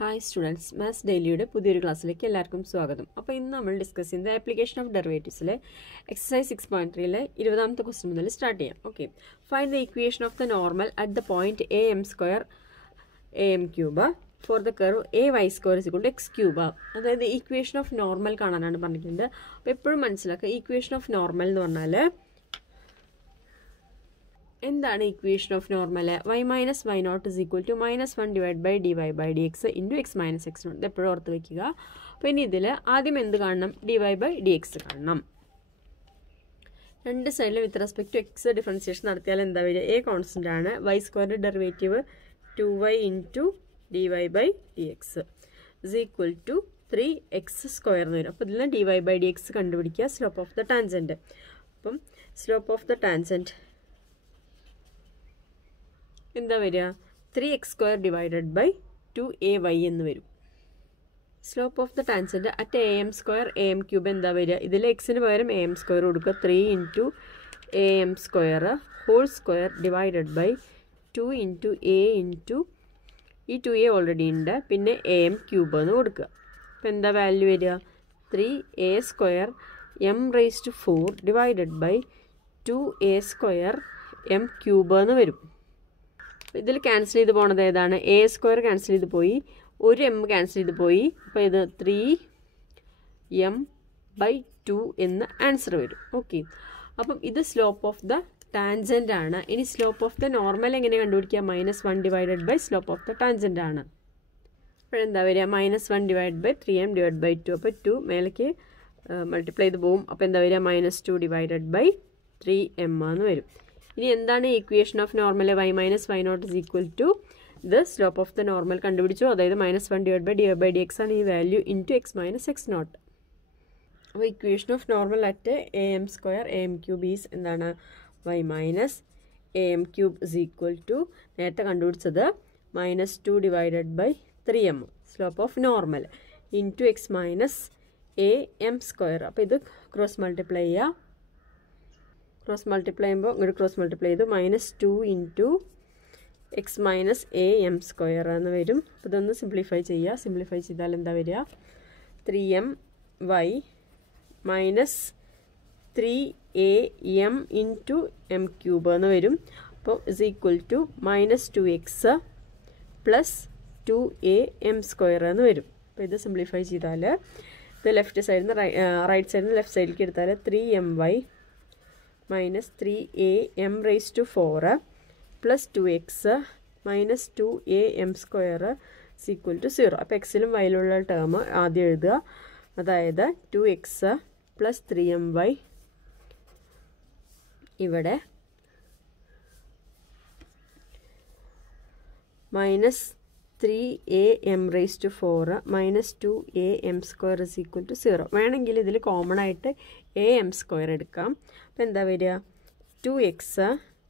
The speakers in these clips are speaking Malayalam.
Hi students, Maths Dailyയുടെ പുതിയൊരു ക്ലാസ്സിലേക്ക് എല്ലാവർക്കും സ്വാഗതം. അപ്പോൾ ഇന്ന് നമ്മൾ ഡിസ്കസ് ചെയ്യുന്നത് ആപ്ലിക്കേഷൻ ഓഫ് ഡെറിവേറ്റീവ്സിലെ എക്സസൈസ് 6.3ലെ 20ാമത്തെ ക്വസ്റ്റ്യൻ മുതൽ സ്റ്റാർട്ട് ചെയ്യാം. Okay, find the equation of the normal at the point am² am³ for the curve ay² x³ അതായത് ഇക്വേഷൻ ഓഫ് നോർമൽ കാണാനാണ് പറഞ്ഞിട്ടുണ്ട്. അപ്പോൾ എപ്പോഴും മനസ്സിലാക്കുക, ഇക്വേഷൻ ഓഫ് നോർമൽ എന്ന് പറഞ്ഞാൽ എന്താണ് equation of normal? y minus why not is equal to -1 divide by dy by dx into x minus x naught. ഇത് എപ്പോഴും ഓർത്ത് വയ്ക്കുക. അപ്പോൾ ഇനി ഇതിൽ ആദ്യം എന്ത് കാണണം? dy ബൈ dx കാണണം. രണ്ട് സൈഡിലും with respect to x differentiation നടത്തിയാൽ എന്താ വരിക? എ കോൺസ്റ്റൻ്റ് ആണ്. y² derivative 2y into dy by dx is equal to 3x² എന്ന് വരും. അപ്പോൾ ഇതിൽ dy ബൈ dx കണ്ടുപിടിക്കുക, സ്ലോപ്പ് ഓഫ് ദ ടാൻജൻറ്റ്. അപ്പം സ്ലോപ്പ് ഓഫ് ദ ടാൻജൻറ്റ് എന്താ വരിക? 3x² ഡിവൈഡഡ് ബൈ 2ay എന്ന് വരും. Slope of the tangent at am² am³ എന്താ വരിക? ഇതിൽ എക്സിന് പകരം am² കൊടുക്കുക. 3 into am² whole square divided by 2 into a into ഈ 2a ഓൾറെഡി ഉണ്ട്, പിന്നെ am³ എന്ന് കൊടുക്കുക. അപ്പോൾ എന്താ വാല്യൂ വരിക? 3a² m⁴ divided by 2a² m³ എന്ന് വരും. ഇതിൽ ക്യാൻസൽ ചെയ്ത് പോണത് ഏതാണ്? a² ക്യാൻസൽ ചെയ്ത് പോയി, ഒരു m ക്യാൻസൽ ചെയ്ത് പോയി. അപ്പോൾ ഇത് 3m/2 എന്ന് ആൻസർ വരും. ഓക്കെ, അപ്പം ഇത് സ്ലോപ്പ് ഓഫ് ദ ടാൻജൻ്റ് ആണ്. ഇനി സ്ലോപ്പ് ഓഫ് ദ നോർമൽ എങ്ങനെ കണ്ടുപിടിക്കുക? -1 divided by slope of the tangent ആണ്. അപ്പോഴെന്താ വരിക? -1 divide by 3m divide by 2. അപ്പോൾ 2 മേലേക്ക് മൾട്ടിപ്ലൈ ചെയ്ത് പോവും. അപ്പോൾ എന്താ വരിക? -2 ഡിവൈഡഡ് ബൈ 3m എന്ന് വരും. ഇനി എന്താണ് equation of normal? y minus why not is equal to ഇത് സ്ലോപ്പ് ഓഫ് ദ നോർമൽ കണ്ടുപിടിച്ചു, അതായത് -1 divide by dy by dx ആണ് ഈ value into x minus x not. അപ്പോൾ equation of normal at am² am³ is എന്താണ്? y minus am³ is equal to നേരത്തെ കണ്ടുപിടിച്ചത് -2 divided by 3m slope of normal into x minus am². അപ്പോൾ ഇത് ക്രോസ് മൾട്ടിപ്ലൈ ചെയ്യുക. ക്രോസ് മൾട്ടിപ്ലൈ ചെയ്യുമ്പോൾ ഇങ്ങോട്ട് ക്രോസ് മൾട്ടിപ്ലൈ ചെയ്തു -2 ഇൻറ്റു x മൈനസ് am² എന്ന് വരും. അപ്പോൾ ഇതൊന്ന് സിംപ്ലിഫൈ ചെയ്യുക. സിംപ്ലിഫൈ ചെയ്താൽ എന്താ വരിക? 3my minus 3am into m³ എന്ന് വരും. അപ്പോൾ is equal to -2x plus 2am² എന്ന് വരും. അപ്പോൾ ഇത് സിംപ്ലിഫൈ ചെയ്താൽ ഇത് ലെഫ്റ്റ് സൈഡിൽ നിന്ന് റൈറ്റ് സൈഡിൽ നിന്ന് ലെഫ്റ്റ് സൈഡിലേക്ക് എടുത്താൽ 3my minus 3am⁴ plus 2x minus 2am² equal to 0. അപ്പോൾ എക്സിലും വൈയിലുള്ള ടേം ആദ്യം എഴുതുക, അതായത് 2x പ്ലസ് 3my ഇവിടെ minus 3am⁴ minus 2am² is equal to 0. വേണമെങ്കിൽ ഇതിൽ കോമൺ ആയിട്ട് am² എടുക്കാം. അപ്പോൾ എന്താ വരിക? 2x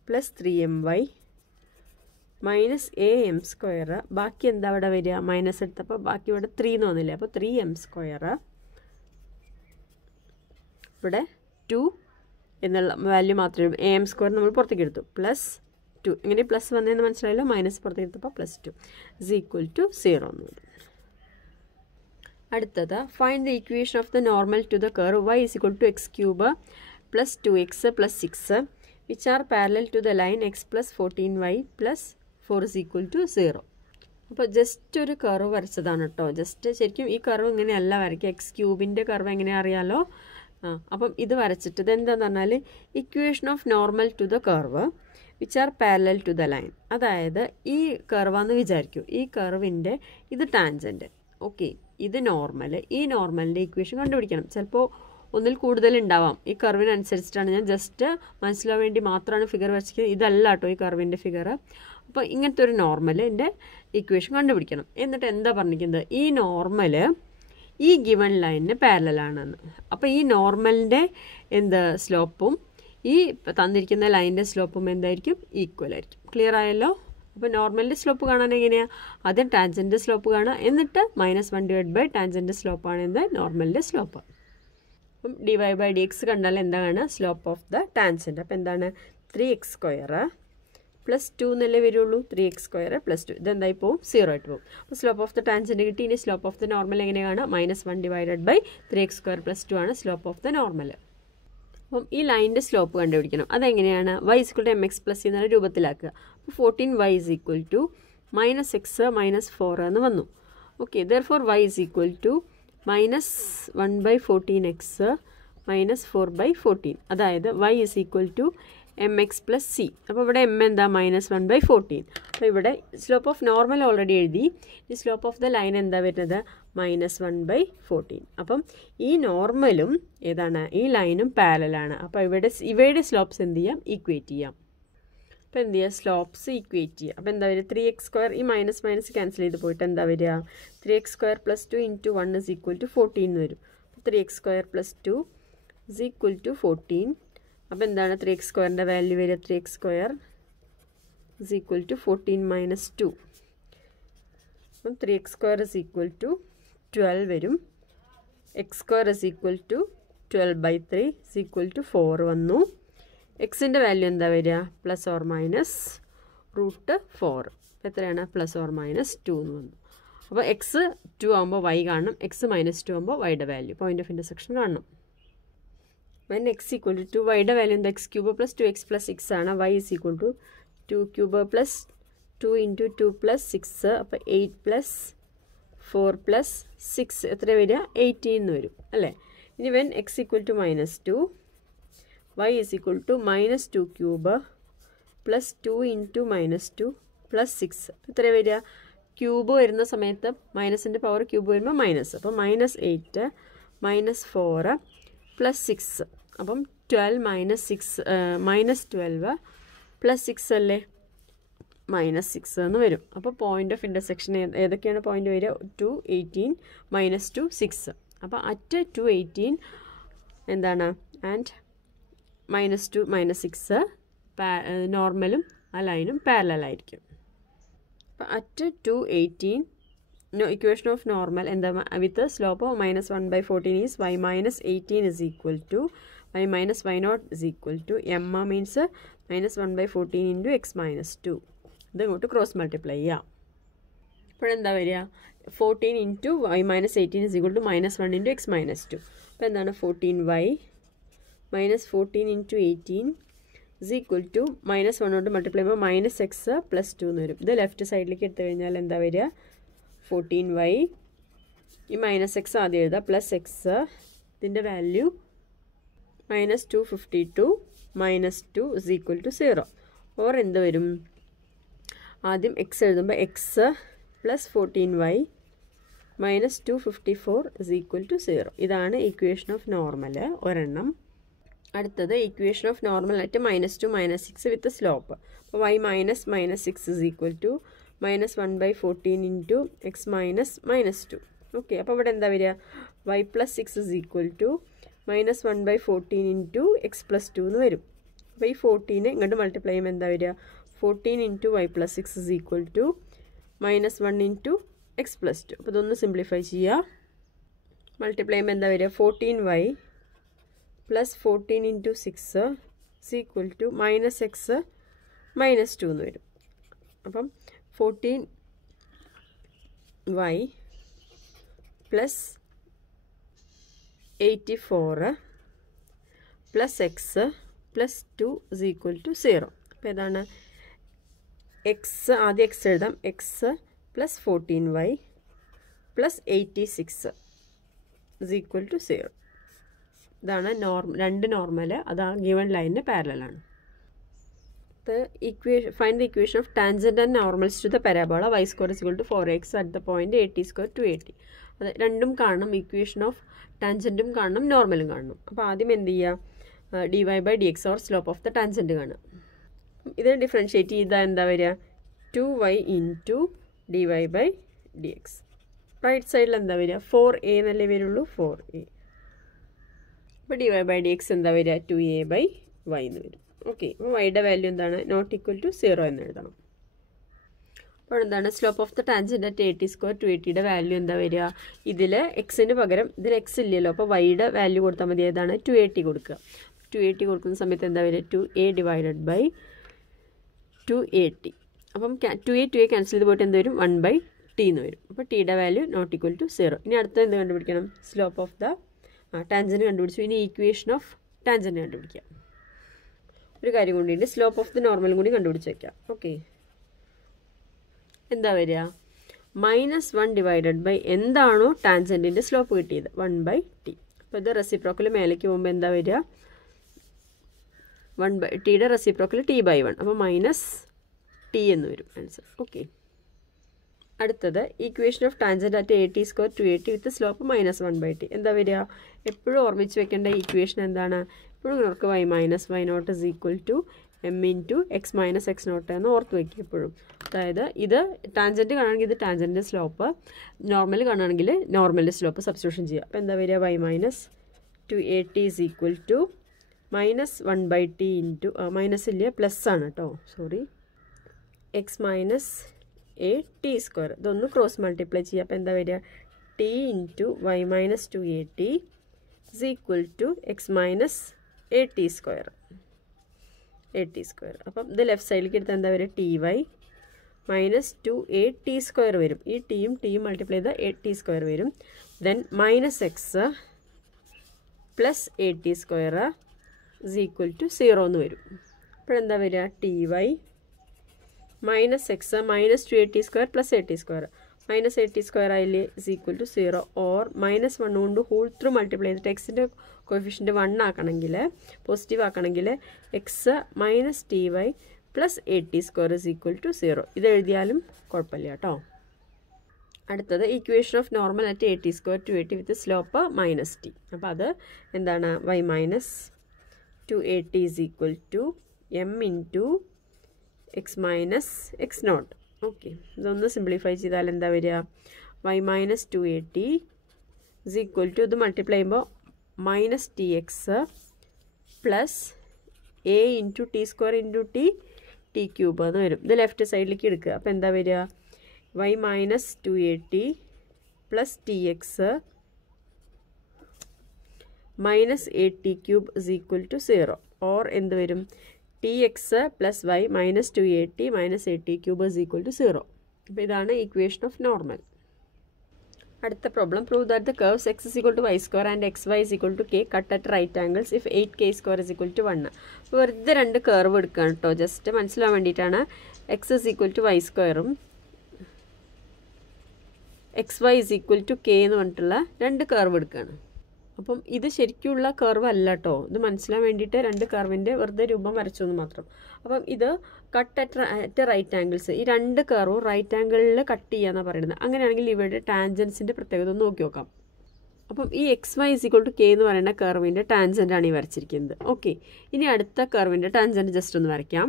plus 3my minus am². ബാക്കി എന്താ ഇവിടെ വരിക? മൈനസ് എടുത്തപ്പോൾ ബാക്കി ഇവിടെ 3 എന്ന് വന്നില്ലേ? അപ്പോൾ 3m² ഇവിടെ 2 എന്നുള്ള വാല്യൂ മാത്രമേ am² നമ്മൾ പുറത്തേക്ക് എടുത്തു, പ്ലസ് 2. ഇങ്ങനെ പ്ലസ് വന്നതെന്ന് മനസ്സിലായല്ലോ. മൈനസ് പുറത്തേക്ക് എടുത്തപ്പോൾ +2 ഇസ് ഈക്വൽ ടു 0 എന്ന് വരും. അടുത്തത് find the equation of the normal to the curve y is equal to x³ plus 2x plus 6 which are parallel to the line x plus 14y plus 4 is equal to 0. അപ്പോൾ ജസ്റ്റ് ഒരു കർവ് വരച്ചതാണ് കേട്ടോ. ജസ്റ്റ് ശരിക്കും ഈ കർവ് ഇങ്ങനെയല്ല വരയ്ക്കുക. x³ കർവ് എങ്ങനെ അറിയാലോ? അപ്പം ഇത് വരച്ചിട്ട് ഇതെന്താന്ന് പറഞ്ഞാൽ equation of normal to the curve which are parallel to the line. അതായത് ഈ കർവാന്ന് വിചാരിക്കൂ. ഈ കർവിൻ്റെ ഇത് ടാൻജൻറ്റ്. ഓക്കെ, ഇത് നോർമൽ. ഈ നോർമലിൻ്റെ ഇക്വേഷൻ കണ്ടുപിടിക്കണം. ചിലപ്പോൾ ഒന്നിൽ കൂടുതൽ ഉണ്ടാവാം. ഈ കർവിനനുസരിച്ചിട്ടാണ് ഞാൻ ജസ്റ്റ് മനസ്സിലാവാൻ വേണ്ടി മാത്രമാണ് ഫിഗർ വരച്ചിരിക്കുന്നത്. ഇതല്ല കേട്ടോ ഈ കർവിൻ്റെ ഫിഗർ. അപ്പോൾ ഇങ്ങനത്തെ ഒരു നോർമലിൻ്റെ ഇക്വേഷൻ കണ്ടുപിടിക്കണം. എന്നിട്ട് എന്താ പറഞ്ഞിരിക്കുന്നത്? ഈ നോർമൽ ഈ ഗിവൺ ലൈനിന് പാരലലാണെന്ന്. അപ്പോൾ ഈ നോർമലിൻ്റെ സ്ലോപ്പും ഈ തന്നിരിക്കുന്ന ലൈനിൻ്റെ സ്ലോപ്പും എന്തായിരിക്കും? ഈക്വൽ ആയിരിക്കും. ക്ലിയർ ആയല്ലോ? അപ്പോൾ നോർമലിൻ്റെ സ്ലോപ്പ് കാണാൻ എങ്ങനെയാണ്? ആദ്യം ടാൻജൻറ്റ് സ്ലോപ്പ് കാണുക, എന്നിട്ട് -1 ഡിവൈഡ് ബൈ ടാൻജൻറ്റ് സ്ലോപ്പാണ് എന്ത്? നോർമലിൻ്റെ സ്ലോപ്പ്. അപ്പം dy ബൈ dx കണ്ടാൽ എന്താണ്? Slope of the tangent. അപ്പോൾ എന്താണ്? 3x² പ്ലസ് 2 എന്നല്ലേ വരുള്ളൂ. 3x² പ്ലസ് 2 ഇതെന്തായി പോവും? 0 ആയിട്ട് പോകും. അപ്പോൾ സ്ലോപ്പ് ഓഫ് ദ ടാൻജൻറ്റ് കിട്ടി. ഇനി സ്ലോപ്പ് ഓഫ് ദ നോർമൽ എങ്ങനെയാണ്? -1 ഡിവൈഡഡ് ബൈ 3x² പ്ലസ് 2 ആണ് സ്ലോപ്പ് ഓഫ് ദ നോർമൽ. അപ്പം ഈ ലൈനിൻ്റെ സ്ലോപ്പ് കണ്ടുപിടിക്കണം. അതെങ്ങനെയാണ്? y = mx + c എന്നുള്ള രൂപത്തിലാക്കുക. അപ്പോൾ 14y = -x - 4 എന്ന് വന്നു. Okay, therefore y = -1/14x - 4/14. അതായത് y = mx + c. അപ്പോൾ ഇവിടെ m എന്താ? -1/14. അപ്പോൾ ഇവിടെ സ്ലോപ്പ് ഓഫ് നോർമൽ ഓൾറെഡി എഴുതി. ഈ സ്ലോപ്പ് ഓഫ് ദ ലൈൻ എന്താ വരുന്നത്? -1/14. അപ്പം ഈ നോർമലും ഏതാണ്? ഈ ലൈനും പാരലാണ്. അപ്പോൾ ഇവയുടെ സ്ലോപ്സ് എന്ത് ചെയ്യാം? ഈക്വേറ്റ് ചെയ്യാം. അപ്പോൾ എന്ത് ചെയ്യുക? സ്ലോപ്സ് ഈക്വേറ്റ് ചെയ്യുക. അപ്പോൾ എന്താ വരിക? 3x² ഈ മൈനസ് ക്യാൻസൽ ചെയ്ത് പോയിട്ട് എന്താ വരിക? 3x² + 2 × 1 = 14 എന്ന് വരും. 3x² + 2 = 14. അപ്പോൾ എന്താണ് 3x² വാല്യൂ വരിക? 3x² = 14 - 2. അപ്പം 3x² = 12 വരും. x² = 12/3 = 4 വന്നു. എക്സിൻ്റെ വാല്യൂ എന്താ വരിക? ±√4. എത്രയാണ്? ±2 എന്ന് വന്നു. അപ്പോൾ എക്സ് 2 ആകുമ്പോൾ y കാണണം, എക്സ് -2 ആകുമ്പോൾ വൈയുടെ വാല്യൂ പോയിന്റ് ഓഫ് ഇൻ്റർസെക്ഷൻ കാണണം. when x = 2, വൈയുടെ വാല്യൂ എന്താ? x³ + 2x + 6 ആണ്. y = 2³ + 2 × 2 + 6. അപ്പോൾ 8 + 4 + 6 എത്ര വരിക? 18 എന്ന് വരും അല്ലേ. ഇനി when x = -2, y = -2³ + 2 × -2 + 6 എത്ര വരിക? ക്യൂബ് വരുന്ന സമയത്ത് മൈനസിൻ്റെ പവർ ക്യൂബ് വരുമ്പോൾ മൈനസ്. അപ്പോൾ -8 -4 + 6. അപ്പം 12 - 6 -12 + 6 അല്ലേ? -6 എന്ന് വരും. അപ്പോൾ പോയിന്റ് ഓഫ് ഇൻ്റർസെക്ഷൻ ഏതൊക്കെയാണ് പോയിന്റ് വരിക? 2, 18 -2, 6. അപ്പോൾ അറ്റ് 2, 18 എന്താണ്? ആൻഡ് -2 -6 നോർമലും ആ ലൈനും പാരലലായിരിക്കും. അപ്പോൾ അറ്റ് 2, 18 ഇക്വേഷൻ ഓഫ് നോർമൽ എന്താ? വിത്ത് slope of -1/14 is y - 18 = y - y0 = m means -1/14 × x - 2. ഇത് ഇങ്ങോട്ട് ക്രോസ് മൾട്ടിപ്ലൈ ചെയ്യാം. ഇപ്പോഴെന്താ വരിക? 14 × y - 18 = -1 × x - 2. അപ്പോൾ എന്താണ്? 14y - 14 × 18 = -1 കൊണ്ട് മൾട്ടിപ്ലൈ ചെയ്യുമ്പോൾ -x + 2 എന്ന് വരും. ഇത് ലെഫ്റ്റ് സൈഡിലേക്ക് എടുത്തു കഴിഞ്ഞാൽ എന്താ വരിക? 14y ഈ -x ആദ്യം എഴുതുക +x ഇതിൻ്റെ വാല്യൂ -252 -2 = 0. ഓർ എന്ത് വരും? ആദ്യം x എഴുതുമ്പോൾ x + 14y - 254 = 0. ഇതാണ് ഇക്വേഷൻ ഓഫ് നോർമൽ ഒരെണ്ണം. അടുത്തത് ഇക്വേഷൻ ഓഫ് നോർമൽ ആയിട്ട് -2 -6 വിത്ത് സ്ലോപ്പ്. അപ്പോൾ y - -6 = -1/14 × x - 2. ഓക്കെ, അപ്പോൾ ഇവിടെ എന്താ വരിക? y + 6 = -1/14 × x + 2 എന്ന് വരും. അപ്പോൾ ഈ 14 ഇങ്ങോട്ട് മൾട്ടിപ്ലൈ ചെയ്യുമ്പോൾ എന്താ വരിക? 14 × y + 6 = -1 × x + 2. അപ്പോൾ ഇതൊന്ന് സിംപ്ലിഫൈ ചെയ്യുക. മൾട്ടിപ്ലൈ ചെയ്യുമ്പോൾ എന്താ വരിക? 14y + 14 × 6 = -x - 2 എന്ന് വരും. അപ്പം 14y + 84 + x + 2 = 0. അപ്പോൾ ഏതാണ്? ആദ്യം x എഴുതാം. x + 14y + 86 = 0. ഇതാണ് രണ്ട് നോർമൽ. അത് ആ ഗിവൺ ലൈനിന് പാരലലാണ്. Find the equation of tangent and normals to the parabola y² = 4x at the point 80 square to 80. അത് രണ്ടും കാണണം. ഇക്വേഷൻ ഓഫ് ടാൻജൻറ്റും കാണണം, നോർമലും കാണണം. അപ്പോൾ ആദ്യം എന്ത് ചെയ്യുക? dy/dx or slope of the tangent കാണുക. ഇത് ഡിഫറൻഷ്യേറ്റ് ചെയ്താൽ എന്താ വരിക? 2y × dy/dx. റൈറ്റ് സൈഡിൽ എന്താ വരിക? 4a എന്നല്ലേ വരുള്ളൂ? 4a. അപ്പോൾ dy/dx എന്താ വരിക? 2a/y എന്ന് വരും. ഓക്കെ, അപ്പോൾ വൈയുടെ വാല്യൂ എന്താണ്? ≠0 എന്ന് എഴുതണം. അപ്പോൾ എന്താണ്? Slope of the tangent at 80 square to 80യുടെ വാല്യൂ എന്താ വരിക? ഇതിൽ എക്സിന് പകരം ഇതിൽ എക്സ് ഇല്ലല്ലോ, അപ്പോൾ വൈയുടെ വാല്യൂ കൊടുത്താൽ മതി. ഏതാണ്? 280 കൊടുക്കുക. 280 കൊടുക്കുന്ന സമയത്ത് എന്താ വരിക? 2a / 2at. അപ്പം 2a ക്യാൻസൽ ചെയ്ത് പോയിട്ട് എന്ത് വരും 1/t എന്ന് വരും. അപ്പോൾ ടിയുടെ വാല്യൂ നോട്ട് ഈക്വൽ ടു 0. ഇനി അടുത്ത എന്ത് കണ്ടുപിടിക്കണം? സ്ലോപ്പ് ഓഫ് ദ ടാൻജൻറ്റ് കണ്ടുപിടിച്ചു. ഇനി ഈക്വേഷൻ ഓഫ് ടാൻജൻറ്റ് കണ്ടുപിടിക്കാം. ഒരു കാര്യം കൊണ്ടുണ്ട്, സ്ലോപ്പ് ഓഫ് ദ നോർമലും കൂടി കണ്ടുപിടിച്ച് വയ്ക്കാം. ഓക്കെ, എന്താ വരിക? -1 ഡിവൈഡഡ് ബൈ എന്താണോ ടാൻജൻറ്റിൻ്റെ സ്ലോപ്പ് കിട്ടിയത് 1/t. അപ്പോൾ ഇത് റെസിപ്രോക്കൽ മേലേക്ക് പോകുമ്പോൾ എന്താ വരിക? 1/tയുടെ റെസിപ്രോക്കൽ t/1. അപ്പോൾ -t എന്ന് വരും ആൻസർ. ഓക്കെ, അടുത്തത് equation of tangent at at square 2at with slope -1/t. എന്താ വരിക? എപ്പോഴും ഓർമ്മിച്ച് വെക്കേണ്ട ഈക്വേഷൻ എന്താണ്? എപ്പോഴും നമുക്ക് y-y0 is equal to m into x - x0 എന്ന് ഓർത്ത് വയ്ക്കുക എപ്പോഴും. അതായത് ഇത് ടാൻജൻറ്റ് കാണുകയാണെങ്കിൽ ഇത് ടാൻജൻറ്റിൻ്റെ സ്ലോപ്പ്, നോർമൽ കാണുകയാണെങ്കിൽ നോർമലിൻ്റെ സ്ലോപ്പ് സബ്സ്റ്റിറ്റ്യൂഷൻ ചെയ്യുക. അപ്പോൾ എന്താ വരിക? y-2at is equal to -1/t into minus ഇല്ല പ്ലസ് ആണ് കേട്ടോ, sorry, x - a t square. ഇതൊന്ന് ക്രോസ് മൾട്ടിപ്ലൈ ചെയ്യുക. അപ്പോൾ എന്താ വരിക? t into y-2at is equal to x - a t square. അപ്പം ഇത് ലെഫ്റ്റ് സൈഡിലേക്ക് എടുത്താൽ എന്താ വരിക? ty -2at സ്ക്വയർ വരും. ഈ ടിയും മൾട്ടിപ്ലൈ ചെയ്താൽ at സ്ക്വയർ വരും. Then -x plus at square is equal to 0 എന്ന് വരും. അപ്പോഴെന്താ വരിക? ty -x -2at square plus at square -at square ആയില്ലേ ഇസ് ഈക്വൽ ടു 0. ഓർ -1 കൊണ്ട് ഹോൾ ത്രൂ മൾട്ടിപ്ലൈ ചെയ്തിട്ട് എക്സിൻ്റെ കോഫിഷ്യൻ്റ് 1 ആക്കണമെങ്കിൽ, പോസിറ്റീവ് ആക്കണമെങ്കിൽ x - ty plus at square is equal to 0. ഇത് എഴുതിയാലും കുഴപ്പമില്ല കേട്ടോ. അടുത്തത് equation of normal at at square 2at with slope -t. അപ്പോൾ അത് എന്താണ്? y-2at is equal to m into x - x0. Okay, ഇതൊന്ന് സിംപ്ലിഫൈ ചെയ്താൽ എന്താ വരിക? y-2at ഇസ് ഈക്വൽ ടു ഇത് മൾട്ടിപ്ലൈ ചെയ്യുമ്പോൾ -tx plus a into t square into t cube എന്ന് വരും. ഇത് ലെഫ്റ്റ് സൈഡിലേക്ക് എടുക്കുക. അപ്പോൾ എന്താ വരിക? y-2at plus tx -at cube is equal to 0. Or എന്ത് വരും? tx plus y -2at -at cube is equal to 0. അപ്പോൾ ഇതാണ് ഈക്വേഷൻ ഓഫ് നോർമൽ. അടുത്ത problem, prove that the curves x is equal to y square and xy is equal to k cut at right angles if 8k square is equal to 1. അപ്പോൾ വെറുതെ രണ്ട് കർവ് എടുക്കുകയാണ് കേട്ടോ, ജസ്റ്റ് മനസ്സിലാവാൻ വേണ്ടിയിട്ടാണ്. x is equal to y സ്ക്വയറും xy is equal to k എന്ന് പറഞ്ഞിട്ടുള്ള രണ്ട് കർവ് എടുക്കുകയാണ്. അപ്പം ഇത് ശരിക്കുള്ള കർവ് അല്ല കേട്ടോ, ഇത് മനസ്സിലാൻ വേണ്ടിയിട്ട് രണ്ട് കർവിൻ്റെ വെറുതെ രൂപം വരച്ചു എന്ന് മാത്രം. അപ്പം ഇത് കട്ട് അറ്റ് റൈറ്റ് ആംഗിൾസ്, ഈ രണ്ട് കർവും റൈറ്റ് ആംഗിളിൽ കട്ട് ചെയ്യാന്നാണ് പറയുന്നത്. അങ്ങനെയാണെങ്കിൽ ഇവിടെ ടാൻജൻസിൻ്റെ പ്രത്യേകത ഒന്ന് നോക്കി നോക്കാം. അപ്പം ഈ XY is equal to k എന്ന് പറയുന്ന കർവിൻ്റെ ടാൻജൻ്റാണ് ഈ വരച്ചിരിക്കുന്നത്. ഓക്കെ, ഇനി അടുത്ത കർവിൻ്റെ ടാൻജൻറ്റ് ജസ്റ്റ് ഒന്ന് വരയ്ക്കാം.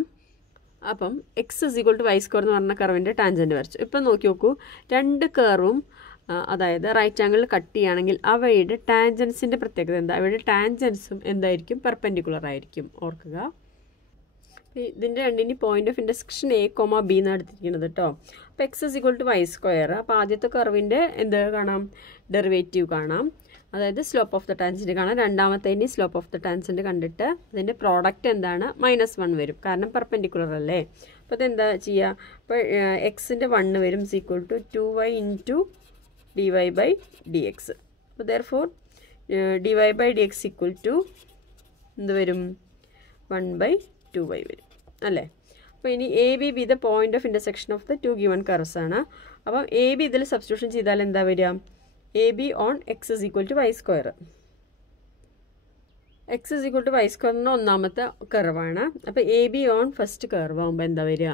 അപ്പം x is equal to y square എന്ന് പറഞ്ഞ കർവിൻ്റെ ടാൻജൻറ്റ് വരച്ചു. ഇപ്പം നോക്കി നോക്കൂ, രണ്ട് കർവും അതായത് റൈറ്റ് ആംഗിളിൽ കട്ട് ചെയ്യുകയാണെങ്കിൽ അവയുടെ ടാൻജൻസിൻ്റെ പ്രത്യേകത എന്താ? അവയുടെ ടാൻജൻസും എന്തായിരിക്കും? പെർപെൻഡിക്കുലർ ആയിരിക്കും. ഓർക്കുക, ഇതിൻ്റെ രണ്ടിന് point of intersection a, b എന്നാണ് എടുത്തിരിക്കുന്നത് കേട്ടോ. അപ്പോൾ x is equal to y square. അപ്പോൾ ആദ്യത്തെ കർവിൻ്റെ എന്ത് കാണാം? ഡെറിവേറ്റീവ് കാണാം, അതായത് സ്ലോപ്പ് ഓഫ് ദ ടാൻജൻറ്റ് കാണാം. രണ്ടാമത്തേന് സ്ലോപ്പ് ഓഫ് ദ ടാൻജൻറ്റ് കണ്ടിട്ട് അതിൻ്റെ പ്രോഡക്റ്റ് എന്താണ്? -1 വരും, കാരണം പെർപെൻഡിക്കുലർ അല്ലേ. അപ്പോൾ അതെന്താ ചെയ്യുക? അപ്പോൾ എക്സിൻ്റെ 1 വരും is equal to 2y into dy/dx. അപ്പോൾ therefore dy/dx ഈക്വൽ ടു എന്ത് വരും? 1/2y വരും അല്ലേ. അപ്പോൾ ഇനി AB the point of intersection of the two given curves ആണ്. അപ്പം AB ഇതിൽ സബ്സ്റ്റിറ്റ്യൂഷൻ ചെയ്താൽ എന്താ വരിക? AB on x is equal to y square. x is equal to y square എന്ന ഒന്നാമത്തെ കർവാണ്. അപ്പോൾ AB ഓൺ ഫസ്റ്റ് കർവ് ആകുമ്പോൾ എന്താ വരിക?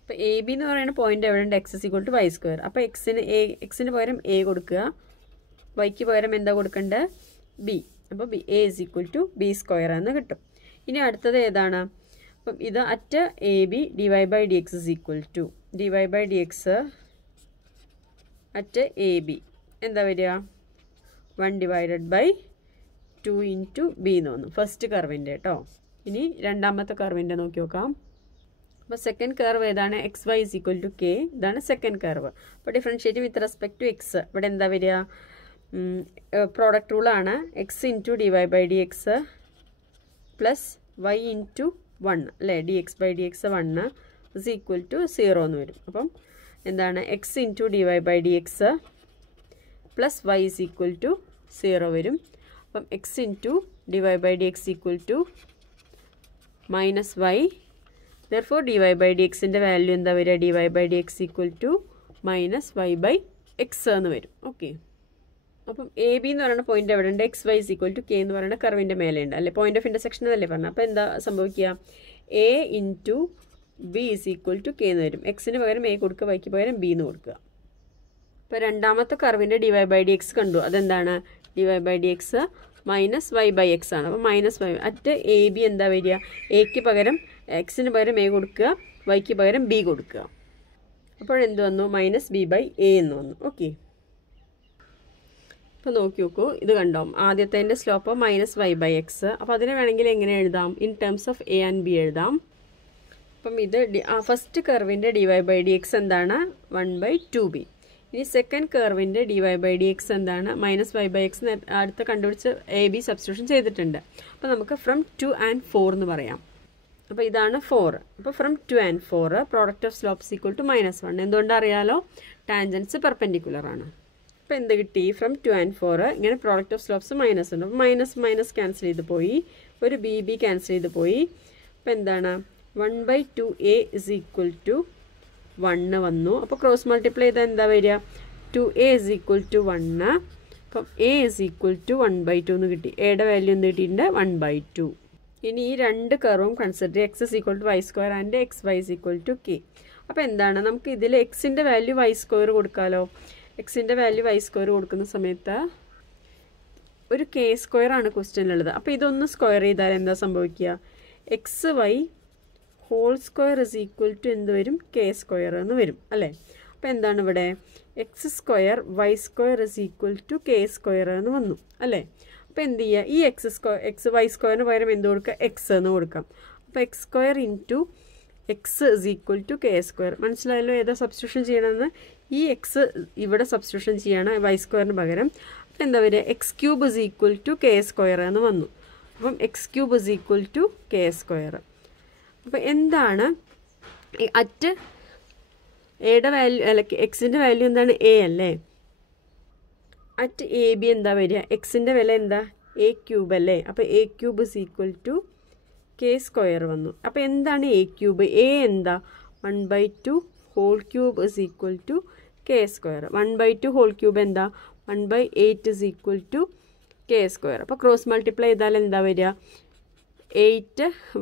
അപ്പോൾ AB എന്ന് പറയുന്ന പോയിന്റ് എവിടെയുണ്ട്? x is equal to y square. അപ്പോൾ എക്സിന് പകരം a കൊടുക്കുക, വൈക്ക് പകരം എന്താ കൊടുക്കേണ്ടത്? b. അപ്പോൾ a is equal to b square എന്ന് കിട്ടും. ഇനി അടുത്തത് ഏതാണ്? അപ്പം ഇത് at AB dy/dx is equal to dy/dx at AB എന്താ വരിക? 1/2 ഇൻറ്റു b എന്ന് വന്നു ഫസ്റ്റ് കർവിൻ്റെ കേട്ടോ. ഇനി രണ്ടാമത്തെ കർവിൻ്റെ നോക്കി നോക്കാം. അപ്പോൾ സെക്കൻഡ് കർവ് ഏതാണ്? XY is equal to k. ഇതാണ് സെക്കൻഡ് കർവ്. അപ്പോൾ differentiate with respect to x. ഇവിടെ എന്താ വരിക? പ്രോഡക്റ്റ് റൂളാണ്. x into dy/dx plus y into 1 അല്ലേ, dx/dx 1 ഇസ് ഈക്വൽ ടു 0 എന്ന് വരും. അപ്പം എന്താണ് x into d Y by D x plus y is equal to 0 വരും. അപ്പം x into d Y by D x equal to minus y. Therefore d Y by d എക്സിൻ്റെ വാല്യൂ എന്താ വരിക? D Y by D x equal to minus Y by x എന്ന് വരും. ഓക്കെ, അപ്പം എ ബി എന്ന് പറയുന്ന പോയിന്റ് എവിടെ ഉണ്ട്? X y is equal to k എന്ന് പറയുന്ന കർവിൻ്റെ മേലെയുണ്ട് അല്ലേ? പോയിന്റ് ഓഫ് ഇൻ്റർസെക്ഷൻ എന്നല്ലേ പറഞ്ഞത്. അപ്പോൾ എന്താ സംഭവിക്കുക? A into b is equal to k എന്ന് വരും. എക്സിന് പകരം എ കൊടുക്കുക, വൈക്ക് പകരം ബി എന്ന് കൊടുക്കുക. ഇപ്പോൾ രണ്ടാമത്തെ കർവിൻ്റെ D Y by D X കണ്ടു. അതെന്താണ്? D Y by D X minus Y by X ആണ്. അപ്പോൾ minus Y at A B എന്താ വരിക? എക്ക് പകരം എക്സിന് പകരം എ കൊടുക്കുക, വൈക്ക് പകരം ബി കൊടുക്കുക. അപ്പോൾ എന്ത് വന്നു? മൈനസ് ബി ബൈ എ എന്ന് വന്നു. ഓക്കെ, അപ്പോൾ നോക്കി നോക്കൂ, ഇത് കണ്ടോ? ആദ്യത്തെ slope minus Y by X. അപ്പോൾ അതിനെ വേണമെങ്കിൽ എങ്ങനെ എഴുതാം? In terms of A and B എഴുതാം. അപ്പം ഇത് ഫസ്റ്റ് കർവിൻ്റെ D Y by D X എന്താണ്? 1/2b. ഇനി സെക്കൻഡ് കർവിൻ്റെ D Y by D X എന്താണ്? മൈനസ് വൈ ബൈ എക്സ് അടുത്ത് കണ്ടുപിടിച്ച് എ ബി സബ്സ്റ്റിറ്റ്യൂഷൻ ചെയ്തിട്ടുണ്ട്. അപ്പോൾ നമുക്ക് ഫ്രം 2 and 4 എന്ന് പറയാം. അപ്പോൾ ഇതാണ് 4. അപ്പോൾ from 2 and 4 product of slopes equal to -1. എന്തുകൊണ്ടറിയാലോ? ടാൻജൻസ് പെർപെൻഡിക്കുലർ ആണ്. അപ്പോൾ എന്ത് കിട്ടി? ഫ്രം 2 and 4 ഇങ്ങനെ പ്രോഡക്റ്റ് ഓഫ് സ്ലോപ്സ് മൈനസ് ഉണ്ട്. അപ്പോൾ മൈനസ് മൈനസ് ക്യാൻസൽ ചെയ്ത് പോയി, ഒരു ബി ബി ക്യാൻസൽ ചെയ്ത് പോയി. അപ്പോൾ എന്താണ്? 1/2a ഇസ് ഈക്വൽ ടു 1 വന്നു. അപ്പോൾ ക്രോസ് മൾട്ടിപ്ലൈ ചെയ്താൽ എന്താ വരിക? 2a is equal to 1. അപ്പം a ഇസ് ഈക്വൽ ടു 1/2 എന്ന് കിട്ടി. എയുടെ വാല്യൂ എന്ത് കിട്ടിയിട്ടുണ്ട്? 1/2. ഇനി ഈ രണ്ട് കർവും consider x is equal to y square and x y is equal to k. അപ്പോൾ എന്താണ്? നമുക്ക് ഇതിൽ എക്സിൻ്റെ വാല്യൂ വൈ സ്ക്വയർ കൊടുക്കാമല്ലോ. എക്സിൻ്റെ വാല്യൂ വൈ സ്ക്വയർ കൊടുക്കുന്ന സമയത്ത് ഒരു കെ സ്ക്വയർ ആണ് ക്വസ്റ്റ്യനിലുള്ളത്. അപ്പോൾ ഇതൊന്ന് സ്ക്വയർ ചെയ്താൽ എന്താ സംഭവിക്കുക? X y whole square is equal to എന്ത് വരും? കെ സ്ക്വയർ എന്ന് വരും അല്ലേ? അപ്പോൾ എന്താണ് ഇവിടെ? X square y square is equal to k square എന്ന് വന്നു അല്ലേ? അപ്പോൾ എന്ത് ചെയ്യുക? ഈ എക്സ് വൈ സ്ക്വയറിന് പകരം എന്ത് കൊടുക്കുക? എക്സ് എന്ന് കൊടുക്കാം. അപ്പോൾ x square into x is equal to k square. മനസ്സിലായല്ലോ ഏതാ സബ്സ്റ്റിറ്റ്യൂഷൻ ചെയ്യണമെന്ന്? ഈ എക്സ് ഇവിടെ സബ്സ്റ്റിറ്റ്യൂഷൻ ചെയ്യണം വൈ സ്ക്വയറിന് പകരം. അപ്പോൾ എന്താ വരിക? X cube is equal to k square എന്ന് വന്നു. അപ്പം x cube is equal to k square. അപ്പോൾ എന്താണ് അറ്റ് എയുടെ വാല്യൂ? അല്ല, എക്സിൻ്റെ വാല്യൂ എന്താണ്? എ അല്ലേ? അറ്റ് എ ബി എന്താ വരിക? എക്സിൻ്റെ വില എന്താ? എ ക്യൂബ് അല്ലേ? അപ്പോൾ a cube is equal to k square വന്നു. അപ്പോൾ എന്താണ് എ ക്യൂബ്? എ എന്താ? 1/2 whole cube is equal to k square. 1/2 whole cube എന്താ? 1/8 is equal to k square. അപ്പോൾ ക്രോസ് മൾട്ടിപ്ലൈ ചെയ്താൽ എന്താ വരിക?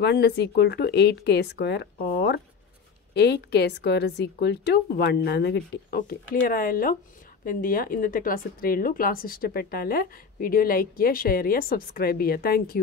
1 is equal to 8k square or 8k square is equal to 1 എന്ന് കിട്ടി. ഓക്കെ, ക്ലിയർ ആയല്ലോ? എന്ത് ചെയ്യുക? ഇന്നത്തെ ക്ലാസ് ഇത്രയേ ഉള്ളൂ. ക്ലാസ് ഇഷ്ടപ്പെട്ടാൽ വീഡിയോ ലൈക്ക് ചെയ്യുക, ഷെയർ ചെയ്യുക, സബ്സ്ക്രൈബ് ചെയ്യുക. താങ്ക്